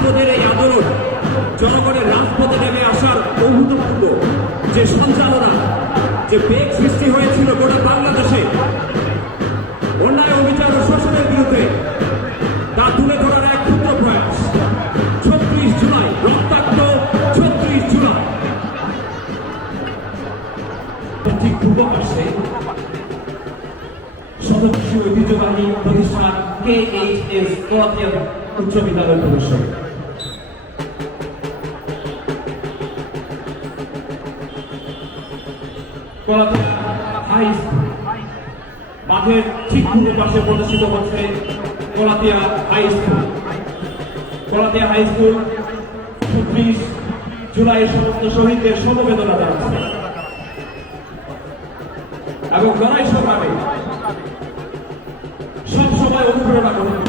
রাজপথের এই আন্দোলন, জনগণের রাজপথে নেমে আসার অভূতপূর্ব যে সঞ্চালনা, যে বেগ সৃষ্টি হয়েছিল গোটা বাংলাদেশে অন্যায়, অবিচার ও শোষণের বিরুদ্ধে, তা তুলে ধরার এক ক্ষুদ্র প্রয়াস 36 জুলাই, রক্তাক্ত 36 জুলাই। ঠিক পূর্ব পাশে সদস্য ঐতিহ্যবাহী প্রতিষ্ঠান KHS কলাতিয়া উচ্চ বিদ্যালয় প্রদর্শন। কলাতিয়া হাই স্কুল মাঠের ঠিক পূর্ব পাশে প্রদর্শিত হচ্ছে Kalatia high school. Kalatia high school 36 July সমস্ত শহীদদের সমবেদনা জানাচ্ছে এবং লড়াই সংগ্রামে সবসময় অনুপ্রেরণা করে